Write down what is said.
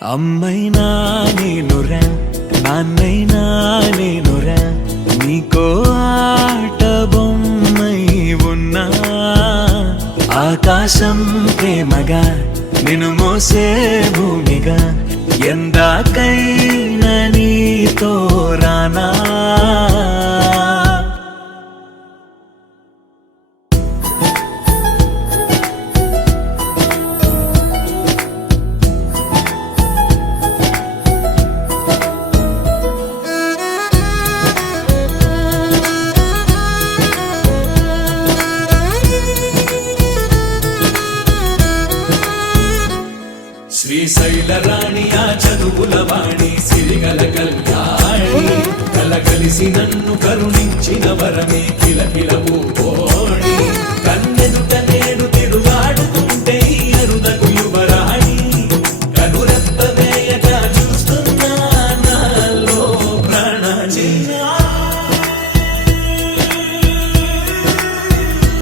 అమ్మైనా నేనురా నాన్నైనా నేనురా నీకో ఆట బొమ్మై ఉన్నా ఆకాశం ప్రేమగా నిన్ను మోసే భూమిగా ఎందాకైనా నీతో రానా శ్రీశైల రాణి ఆ చదువుల వాణి సిరిగల కళ్యాణి కలగలిసి నన్ను కరుణించిన వరమే కిలకిల పూకోణి